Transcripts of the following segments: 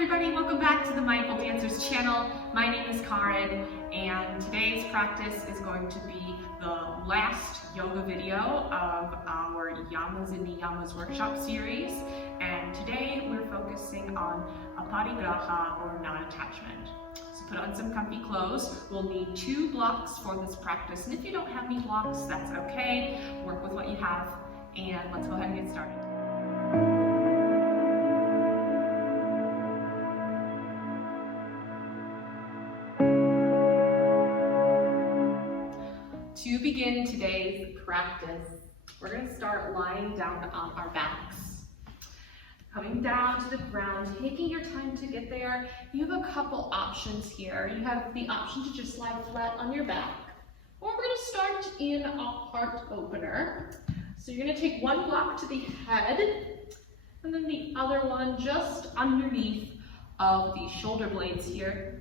everybody, welcome back to the Mindful Dancers channel. My name is Karen and today's practice is going to be the last yoga video of our Yamas and Niyamas workshop series, and today we're focusing on Aparigraha, or non-attachment. So put on some comfy clothes. We'll need 2 blocks for this practice, and if you don't have any blocks, that's okay. Work with what you have, and let's go ahead and get started. To begin today's practice, we're going to start lying down on our backs. Coming down to the ground, taking your time to get there. You have a couple options here. You have the option to just lie flat on your back, or we're going to start in a heart opener. So you're going to take one block to the head, and then the other one just underneath of the shoulder blades here.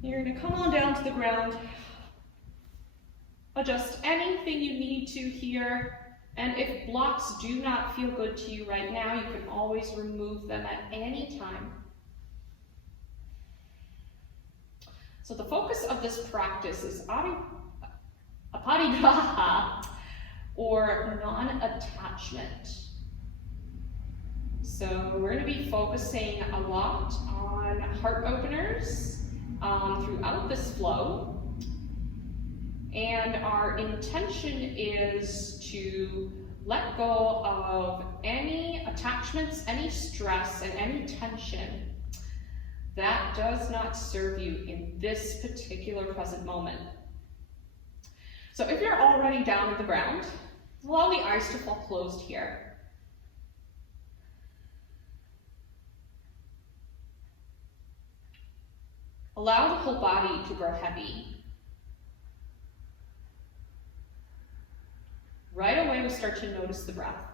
You're going to come on down to the ground. Adjust anything you need to here, and if blocks do not feel good to you right now, you can always remove them at any time. So the focus of this practice is Aparigraha, or non-attachment. So we're going to be focusing a lot on heart openers throughout this flow. And our intention is to let go of any attachments, any stress, and any tension that does not serve you in this particular present moment. So if you're already down on the ground, allow the eyes to fall closed here. Allow the whole body to grow heavy. Right away, we start to notice the breath.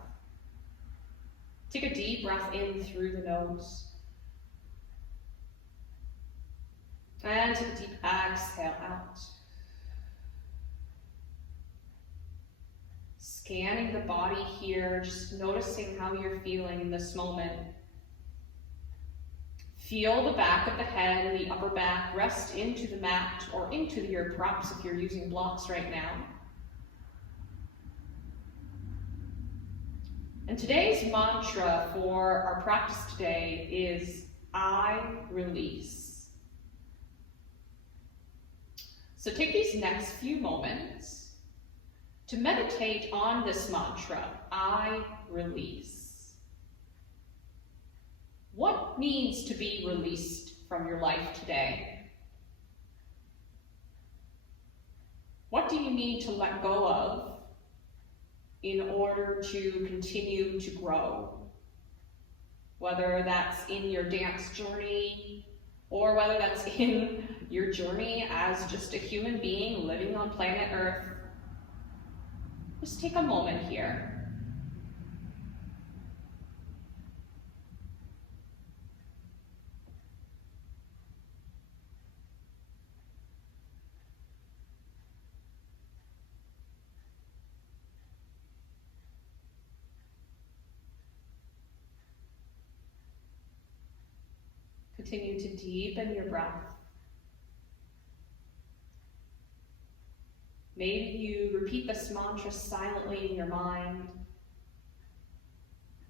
Take a deep breath in through the nose. And take a deep exhale out. Scanning the body here, just noticing how you're feeling in this moment. Feel the back of the head and the upper back rest into the mat or into your props if you're using blocks right now. And today's mantra for our practice today is, I release. So take these next few moments to meditate on this mantra, I release. What needs to be released from your life today? What do you need to let go of in order to continue to grow? Whether that's in your dance journey, or whether that's in your journey as just a human being living on planet Earth. Just take a moment here. Continue to deepen your breath. Maybe you repeat this mantra silently in your mind.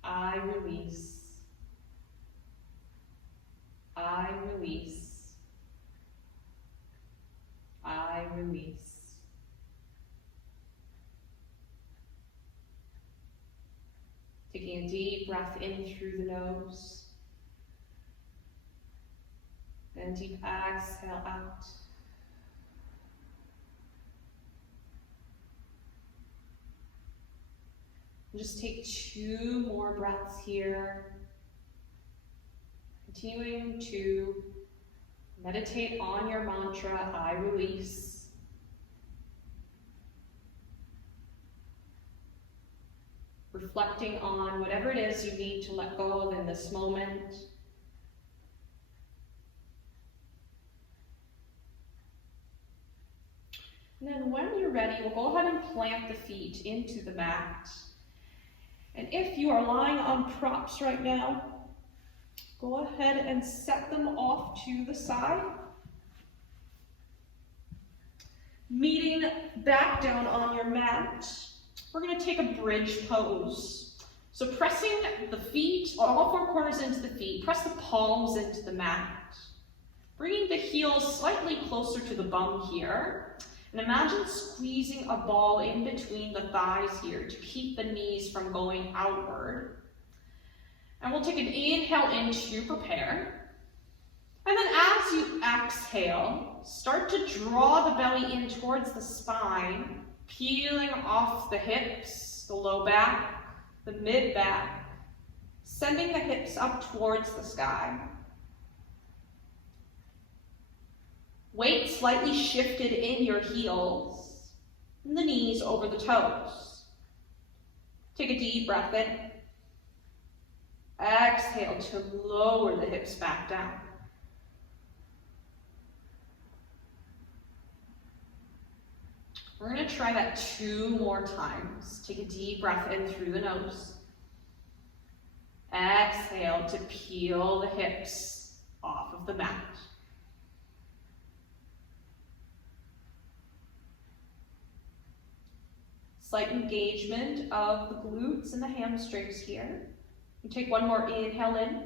I release. I release. I release. Taking a deep breath in through the nose. And deep exhale out. And just take 2 more breaths here. Continuing to meditate on your mantra, I release. Reflecting on whatever it is you need to let go of in this moment. And then when you're ready, we'll go ahead and plant the feet into the mat. And if you are lying on props right now, Go ahead and set them off to the side. Meeting back down on your mat, we're going to take a bridge pose. So pressing the feet, all four corners into the feet, press the palms into the mat. Bringing the heels slightly closer to the bum here. And imagine squeezing a ball in between the thighs here to keep the knees from going outward. And we'll take an inhale in to prepare. And then as you exhale, start to draw the belly in towards the spine, peeling off the hips, the low back, the mid back, sending the hips up towards the sky. Weight slightly shifted in your heels, and the knees over the toes. Take a deep breath in. Exhale to lower the hips back down. We're going to try that 2 more times. Take a deep breath in through the nose. Exhale to peel the hips off of the mat. Slight engagement of the glutes and the hamstrings here. You take one more inhale in.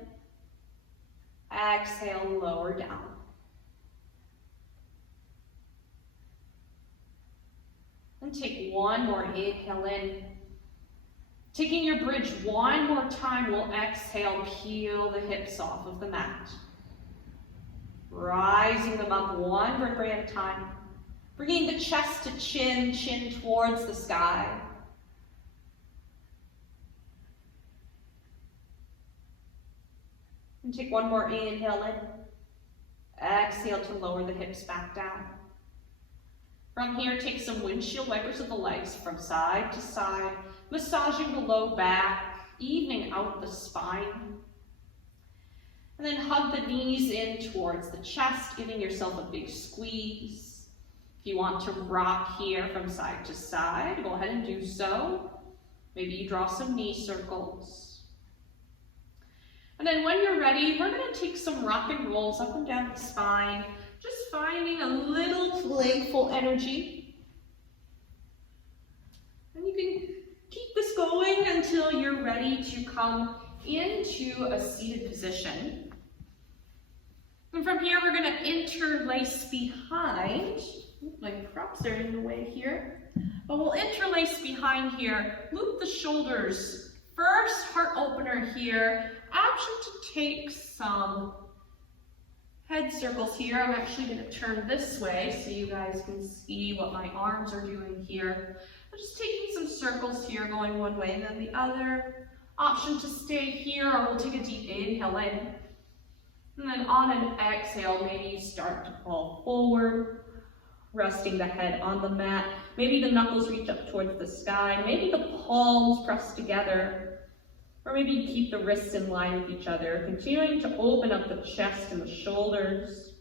Exhale, lower down. And take one more inhale in. Taking your bridge one more time, we'll exhale, peel the hips off of the mat. Rising them up one vertebrae at a time. Bringing the chest to chin, chin towards the sky. And take one more inhale in. Exhale to lower the hips back down. From here, take some windshield wipers of the legs from side to side, massaging the low back, evening out the spine. And then hug the knees in towards the chest, giving yourself a big squeeze. If you want to rock here from side to side, go ahead and do so. Maybe you draw some knee circles. And then when you're ready, we're going to take some rock and rolls up and down the spine, just finding a little playful energy. And you can keep this going until you're ready to come into a seated position. And from here, we're going to interlace behind. My props are in the way here. But we'll interlace behind here, loop the shoulders. First heart opener here, option to take some head circles here. I'm actually going to turn this way so you guys can see what my arms are doing here. I'm just taking some circles here, going one way and then the other. Option to stay here, or we'll take a deep inhale in. And then on an exhale, maybe you start to fall forward, resting the head on the mat. Maybe the knuckles reach up towards the sky. Maybe the palms press together. Or maybe you keep the wrists in line with each other, continuing to open up the chest and the shoulders.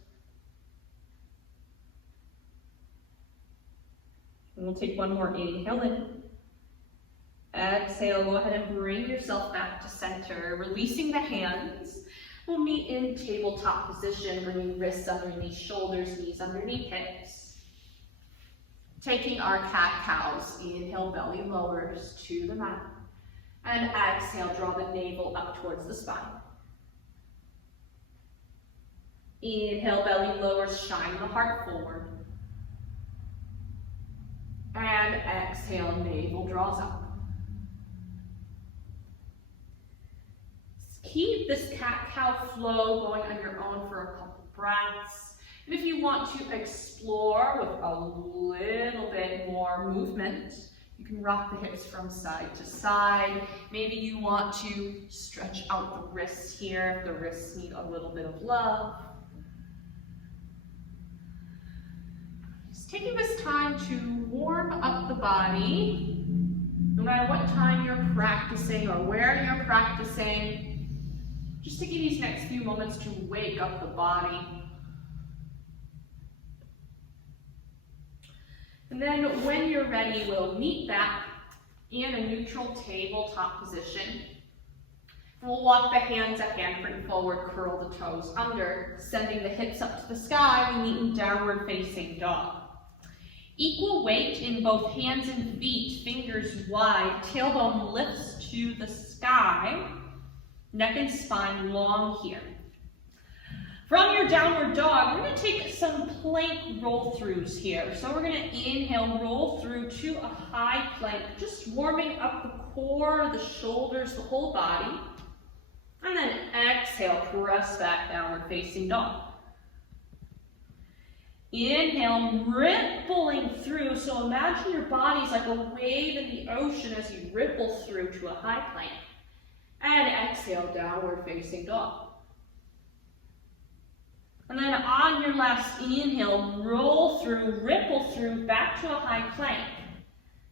And we'll take one more inhale in. Exhale, go ahead and bring yourself back to center, releasing the hands. We'll meet in tabletop position, bringing wrists underneath shoulders, knees underneath hips. Taking our cat-cows, inhale, belly lowers to the mat. And exhale, draw the navel up towards the spine. Inhale, belly lowers, shine the heart forward. And exhale, navel draws up. Keep this cat-cow flow going on your own for a couple breaths. And if you want to explore with a little bit more movement, you can rock the hips from side to side. Maybe you want to stretch out the wrists here if the wrists need a little bit of love. Just taking this time to warm up the body, no matter what time you're practicing or where you're practicing. Just taking these next few moments to wake up the body. And then when you're ready, we'll meet back in a neutral tabletop position. We'll walk the hands a handprint forward, curl the toes under, sending the hips up to the sky. We meet in downward facing dog. Equal weight in both hands and feet, fingers wide, tailbone lifts to the sky, neck and spine long here. From your downward dog, we're going to take some plank roll-throughs here. So we're going to inhale, roll through to a high plank, just warming up the core, the shoulders, the whole body. And then exhale, press back, downward facing dog. Inhale, rippling through. So imagine your body's like a wave in the ocean as you ripple through to a high plank. And exhale, downward facing dog. And then on your last inhale, roll through, ripple through, back to a high plank.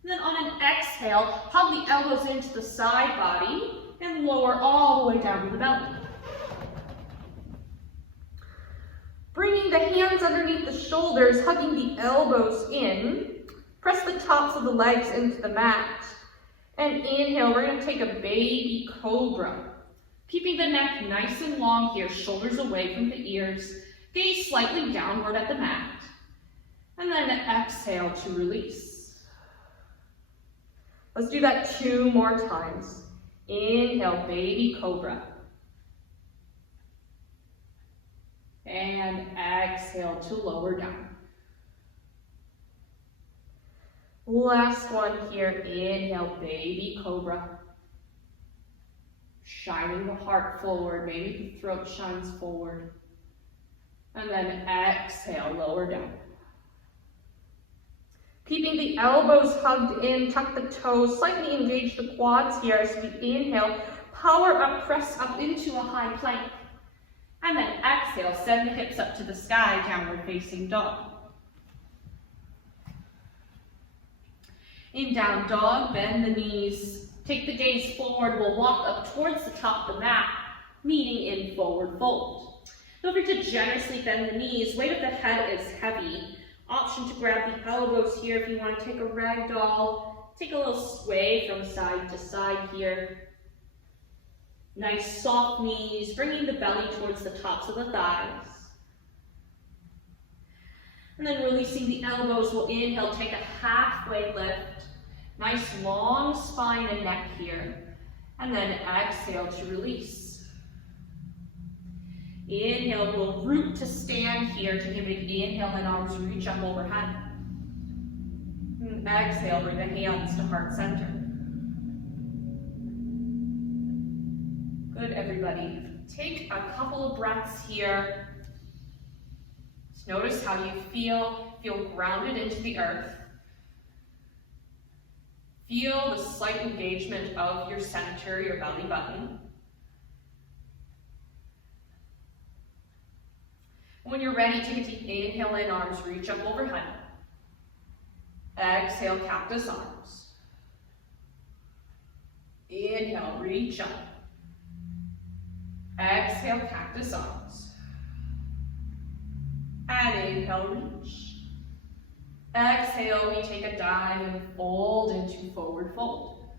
And then on an exhale, hug the elbows into the side body and lower all the way down to the belly. Bringing the hands underneath the shoulders, hugging the elbows in. Press the tops of the legs into the mat. And inhale, we're going to take a baby cobra. Keeping the neck nice and long here, shoulders away from the ears. Gaze slightly downward at the mat. And then exhale to release. Let's do that 2 more times. Inhale, baby cobra. And exhale to lower down. Last one here. Inhale, baby cobra. Shining the heart forward. Maybe the throat shines forward. And then exhale, lower down. Keeping the elbows hugged in, tuck the toes, slightly engage the quads here as we inhale. Power up, press up into a high plank. And then exhale, send the hips up to the sky, downward facing dog. In down dog, bend the knees. Take the gaze forward. We'll walk up towards the top of the mat, meeting in forward fold. Feel free to generously bend the knees. Weight of the head is heavy. Option to grab the elbows here if you want to take a ragdoll. Take a little sway from side to side here. Nice soft knees, bringing the belly towards the tops of the thighs. And then releasing the elbows, we'll inhale, take a halfway lift. Nice long spine and neck here. And then exhale to release. Inhale, we'll root to stand here. Take a big inhale, and arms reach up overhead. And exhale, bring the hands to heart center. Good, everybody. Take a couple of breaths here. Just notice how you feel. Feel grounded into the earth. Feel the slight engagement of your center, your belly button. When you're ready, take a deep inhale in, arms reach up overhead. Exhale, cactus arms. Inhale, reach up. Exhale, cactus arms. And inhale, reach. Exhale, we take a dive and fold into forward fold.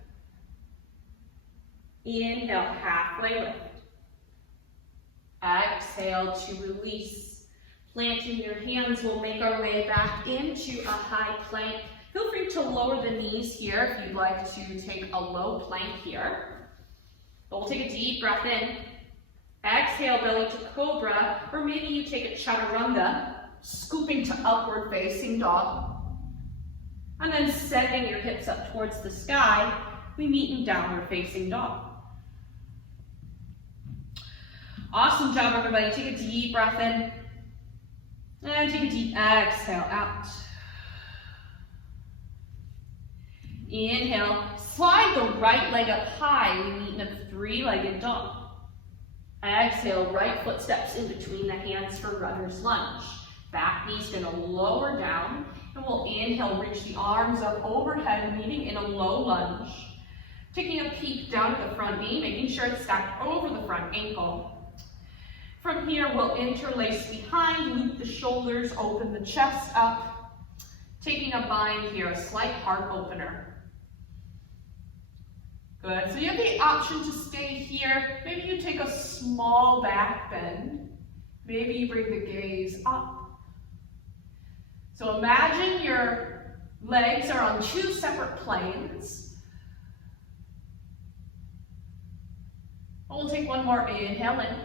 Inhale, halfway lift. Exhale to release. Planting your hands, we'll make our way back into a high plank. Feel free to lower the knees here if you'd like to take a low plank here. But we'll take a deep breath in. Exhale, belly to cobra, or maybe you take a chaturanga, scooping to upward facing dog. And then sending your hips up towards the sky, we meet in downward facing dog. Awesome job, everybody. Take a deep breath in. And take a deep exhale out. Inhale, slide the right leg up high. We meet in a 3-legged dog. Exhale, right foot steps in between the hands for runner's lunge. Back knee's gonna lower down, and we'll inhale, reach the arms up overhead, meeting in a low lunge. Taking a peek down at the front knee, making sure it's stacked over the front ankle. From here, we'll interlace behind, loop the shoulders, open the chest up. Taking a bind here, a slight heart opener. Good, so you have the option to stay here. Maybe you take a small back bend. Maybe you bring the gaze up. So imagine your legs are on two separate planes. We'll take one more inhale in.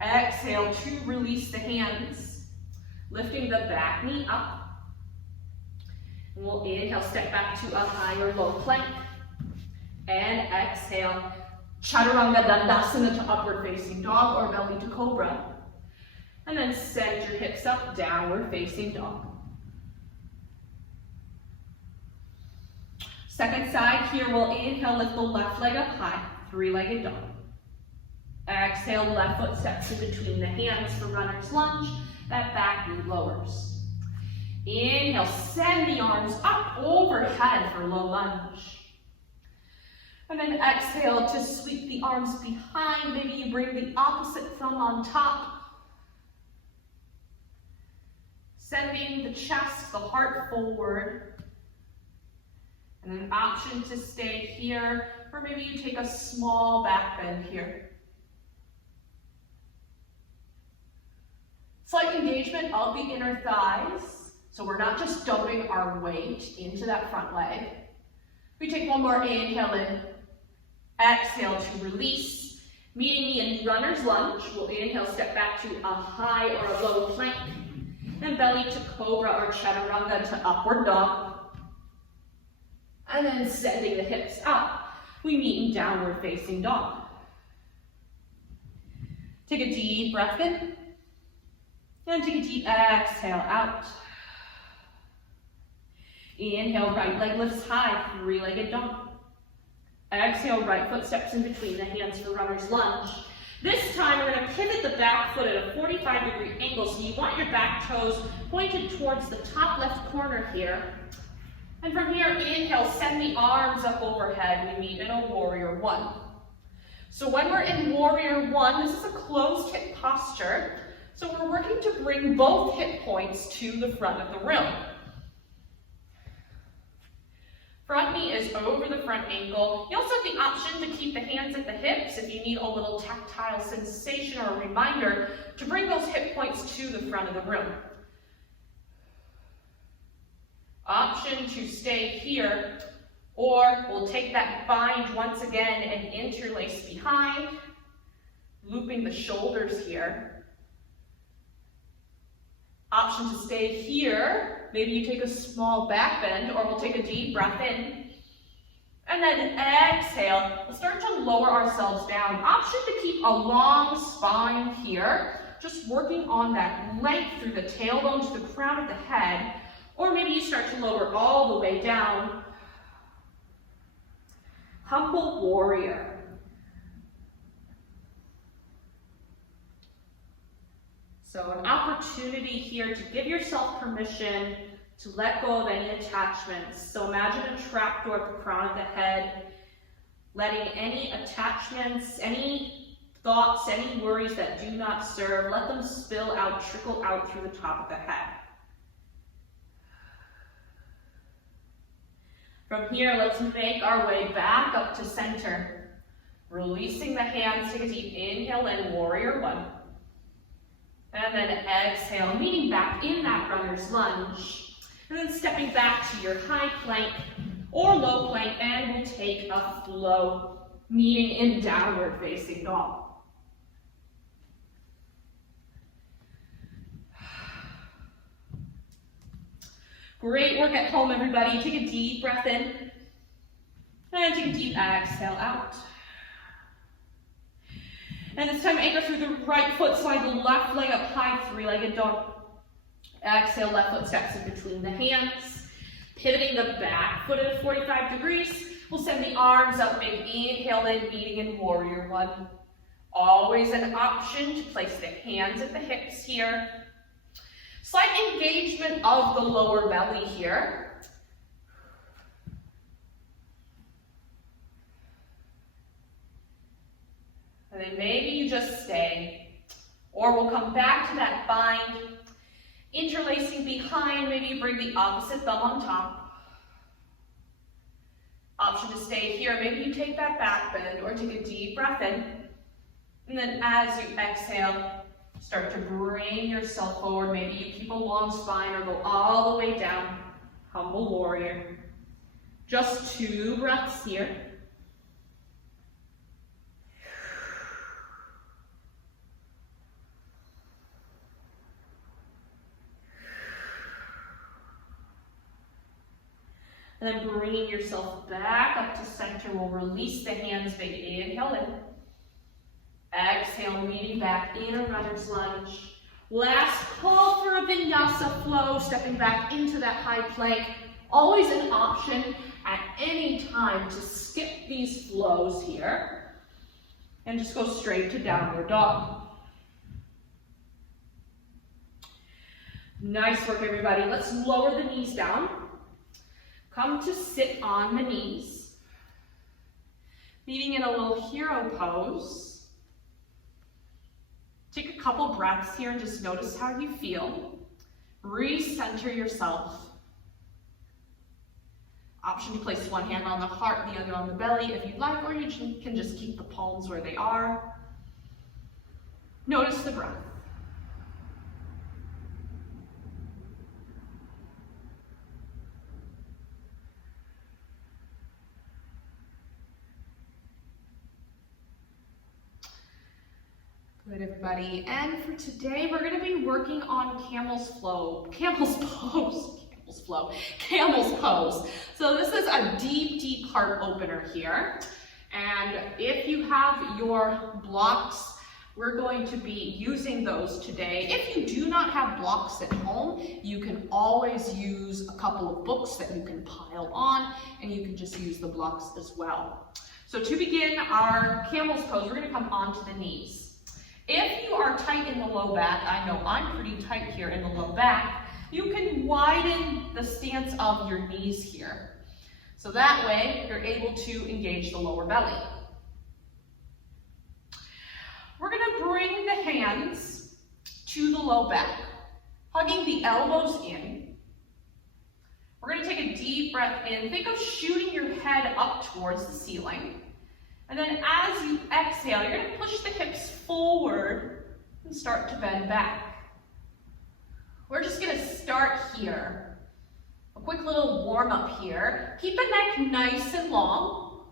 Exhale to release the hands, lifting the back knee up. And we'll inhale, step back to a higher low plank. And exhale, chaturanga dandasana to upward facing dog or belly to cobra. And then send your hips up, downward facing dog. Second side here, we'll inhale, lift the left leg up high, three-legged dog. Exhale, left foot steps in between the hands for runner's lunge. That back knee lowers. Inhale, send the arms up overhead for low lunge. And then exhale to sweep the arms behind. Maybe you bring the opposite thumb on top. Sending the chest, the heart forward. And an option to stay here, or maybe you take a small back bend here. Slight engagement of the inner thighs. So we're not just dumping our weight into that front leg. We take one more inhale in. Exhale to release. Meeting me in runner's lunge. We'll inhale, step back to a high or a low plank. And belly to cobra or chaturanga to upward dog. And then sending the hips up. We meet in downward facing dog. Take a deep breath in. And take a deep exhale out. Inhale, right leg lifts high, three-legged dog. Exhale, right foot steps in between the hands for runner's lunge. This time we're going to pivot the back foot at a 45-degree angle, so you want your back toes pointed towards the top left corner here. And from here, inhale, send the arms up overhead. We meet in a warrior one. So when we're in warrior one, this is a closed hip posture. So we're working to bring both hip points to the front of the room. Front knee is over the front ankle. You also have the option to keep the hands at the hips if you need a little tactile sensation or a reminder to bring those hip points to the front of the room. Option to stay here, or we'll take that bind once again and interlace behind, looping the shoulders here. Option to stay here. Maybe you take a small back bend, or we'll take a deep breath in. And then exhale. We'll start to lower ourselves down. Option to keep a long spine here, just working on that length through the tailbone to the crown of the head. Or maybe you start to lower all the way down. Humble warrior. So an opportunity here to give yourself permission to let go of any attachments. So imagine a trapdoor at the crown of the head, letting any attachments, any thoughts, any worries that do not serve, let them spill out, trickle out through the top of the head. From here, let's make our way back up to center. Releasing the hands, take a deep inhale in, warrior one. And then exhale, meeting back in that runner's lunge. And then stepping back to your high plank or low plank, and we'll take a flow, meeting in downward facing dog. Great work at home, everybody. Take a deep breath in. And take a deep exhale out. And this time, anchor through the right foot, slide the left leg up high, three-legged dog. Exhale, left foot steps in between the hands. Pivoting the back foot at 45 degrees. We'll send the arms up, big inhale in, meeting in warrior one. Always an option to place the hands at the hips here. Slight engagement of the lower belly here. And then maybe you just stay. Or we'll come back to that bind. Interlacing behind, maybe you bring the opposite thumb on top. Option to stay here. Maybe you take that back bend or take a deep breath in. And then as you exhale, start to bring yourself forward. Maybe you keep a long spine or go all the way down. Humble warrior. Just 2 breaths here. And then bringing yourself back up to center. We'll release the hands, big inhale in. Exhale, leaning back in a runner's lunge. Last call for a vinyasa flow, stepping back into that high plank. Always an option at any time to skip these flows here and just go straight to downward dog. Nice work, everybody. Let's lower the knees down. Come to sit on the knees. Meeting in a little hero pose. Take a couple breaths here and just notice how you feel. Recenter yourself. Option to place one hand on the heart, the other on the belly if you'd like, or you can just keep the palms where they are. Notice the breath. Good, everybody. And for today, we're going to be working on camel's pose. So this is a deep, deep heart opener here. And if you have your blocks, we're going to be using those today. If you do not have blocks at home, you can always use a couple of books that you can pile on, and you can just use the blocks as well. So to begin our camel's pose, we're going to come onto the knees. If you are tight in the low back, I know I'm pretty tight here in the low back, you can widen the stance of your knees here. So that way, you're able to engage the lower belly. We're going to bring the hands to the low back, hugging the elbows in. We're going to take a deep breath in. Think of shooting your head up towards the ceiling. And then as you exhale, you're going to push the hips forward and start to bend back. We're just going to start here. A quick little warm up here. Keep the neck nice and long.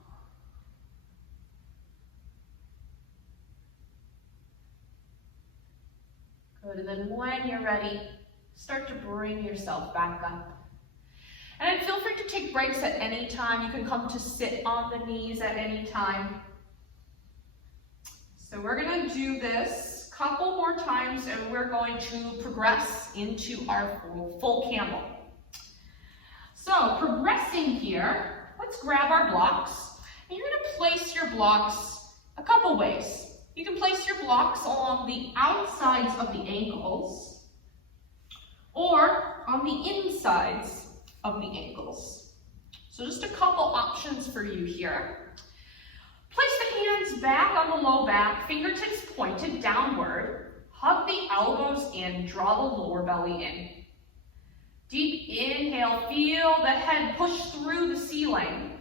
Good, and then when you're ready, start to bring yourself back up. And then feel free to take breaks at any time. You can come to sit on the knees at any time. So we're going to do this a couple more times, and we're going to progress into our full camel. So progressing here, let's grab our blocks. And you're going to place your blocks a couple ways. You can place your blocks along the outsides of the ankles or on the insides of the ankles. So just a couple options for you here. Place the hands back on the low back, fingertips pointed downward. Hug the elbows in, draw the lower belly in. Deep inhale, feel the head push through the ceiling.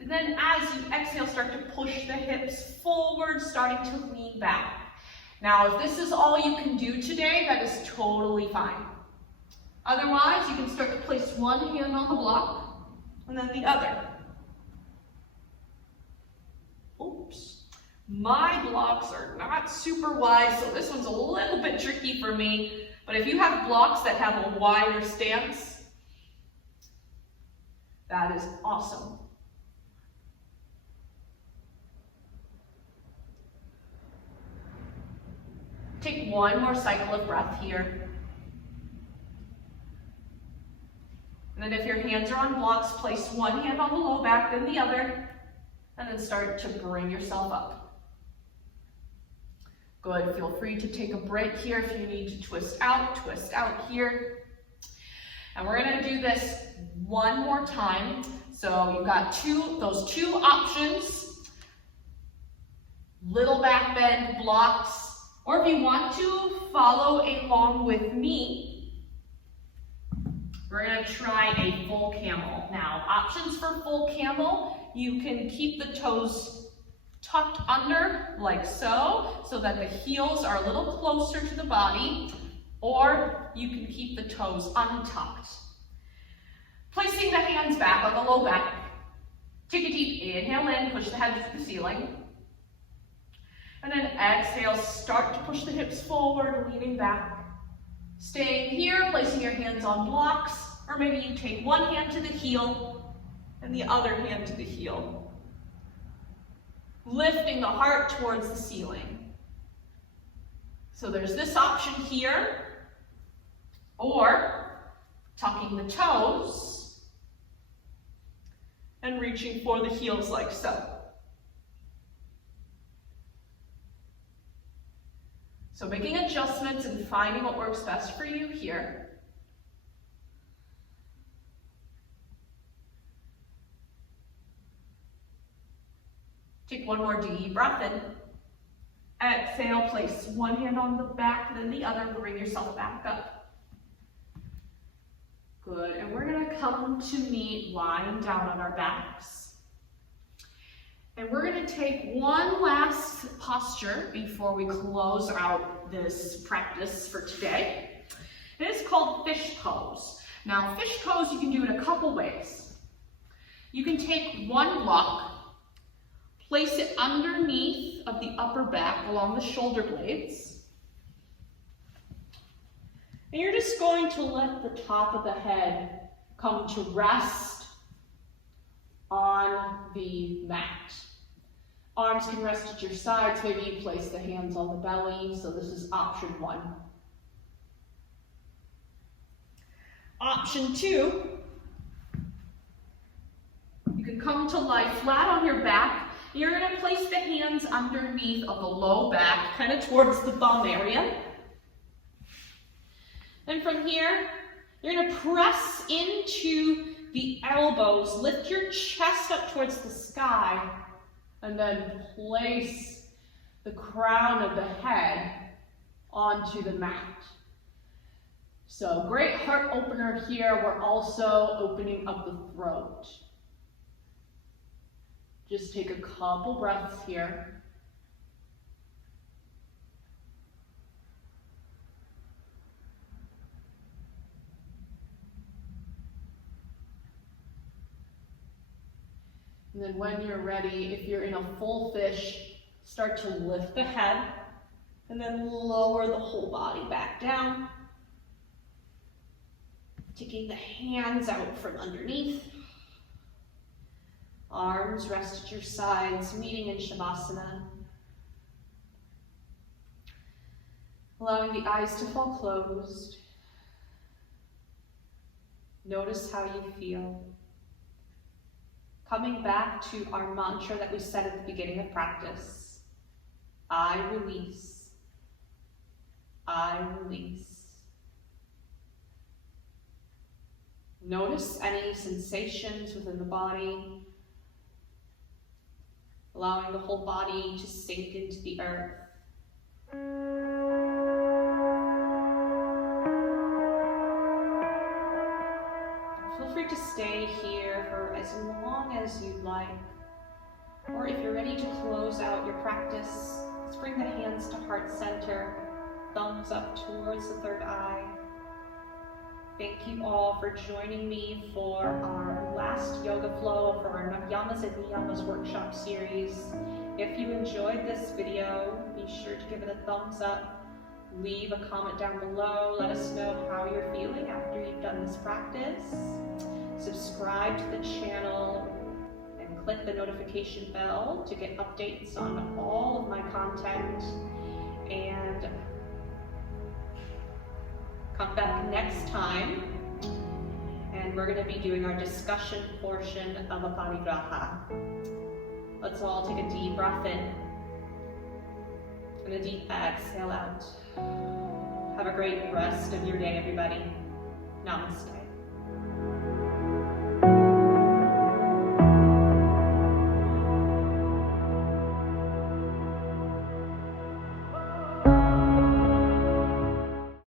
And then as you exhale, start to push the hips forward, starting to lean back. Now, if this is all you can do today, that is totally fine. Otherwise, you can start to place one hand on the block and then the other. Oops. My blocks are not super wide, so this one's a little bit tricky for me. But if you have blocks that have a wider stance, that is awesome. Take one more cycle of breath here. And then if your hands are on blocks, place one hand on the low back, then the other, and then start to bring yourself up. Good, feel free to take a break here if you need to twist out here. And we're gonna do this one more time. So you've got those two options, little back bend, blocks, or if you want to follow along with me, We're gonna try a full camel. Now, options for full camel, you can keep the toes tucked under like so that the heels are a little closer to the body, or you can keep the toes untucked. Placing the hands back on the low back. Take a deep inhale in, push the head to the ceiling. And then exhale, start to push the hips forward, leaning back. Staying here, placing your hands on blocks, or maybe you take one hand to the heel and the other hand to the heel. Lifting the heart towards the ceiling. So there's this option here, or tucking the toes and reaching for the heels like so. So making adjustments and finding what works best for you here. Take one more deep breath in. Exhale, place one hand on the back, then the other, bring yourself back up. Good, and we're gonna come to meet lying down on our backs. And we're gonna take one last posture before we close out this practice for today. And it's called fish pose. Now, fish pose, you can do it a couple ways. You can take one block, place it underneath of the upper back along the shoulder blades. And you're just going to let the top of the head come to rest on the mat. Arms can rest at your sides. Maybe you place the hands on the belly. So this is option one. Option two, you can come to lie flat on your back. You're going to place the hands underneath of the low back, kind of towards the bum area. And from here, you're going to press into the elbows, lift your chest up towards the sky, and then place the crown of the head onto the mat. So great heart opener here. We're also opening up the throat. Just take a couple breaths here. And then when you're ready, if you're in a full fish, start to lift the head and then lower the whole body back down. Taking the hands out from underneath. Arms rest at your sides, meeting in Shavasana. Allowing the eyes to fall closed. Notice how you feel. Coming back to our mantra that we said at the beginning of practice. I release. I release. Notice any sensations within the body. Allowing the whole body to sink into the earth. Feel free to stay here for as long as you'd like. Or if you're ready to close out your practice, let's bring the hands to heart center, thumbs up towards the third eye. Thank you all for joining me for our last yoga flow for our Yamas and Niyamas workshop series. If you enjoyed this video, be sure to give it a thumbs up. Leave a comment down below. Let us know how you're feeling after you've done this practice. Subscribe to the channel and click the notification bell to get updates on all of my content. And come back next time, and we're going to be doing our discussion portion of Aparigraha. Let's all take a deep breath in and a deep exhale out. Have a great rest of your day, everybody. Namaste.